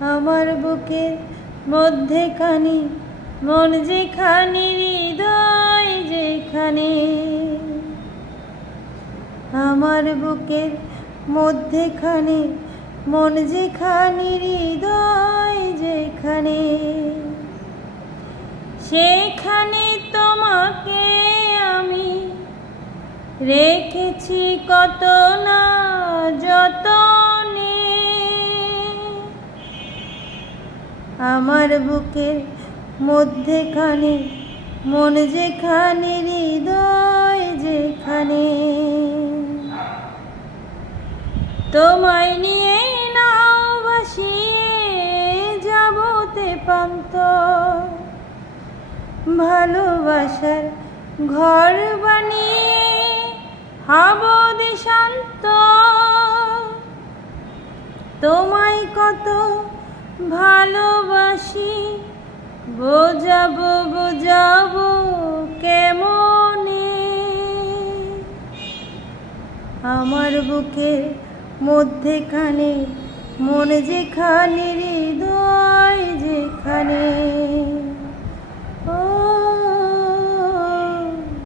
আমার বুকের মধ্যেখানে মন যেখানে, হৃদয় যেখানে। আমার বুকের মধ্যেখানে মন যেখানে, হৃদয় যেখানে, সেখানে তোমাকে আমি রেখেছি কত না যতনে। আমার বুকের মধ্যেখানে মন যেখানে, হৃদয় যেখানে। তোমায় নিয়ে নাও ভাসিয়ে যাব তেপান্তর, ভালোবাসার ঘর বানিয়ে হব দেশান্তর। তোমায় কত ভালোবাসি বোঝাবো বোঝাবো কেমনে। আমার বুকের মধ্যেখানে মন যেখানে, হৃদয়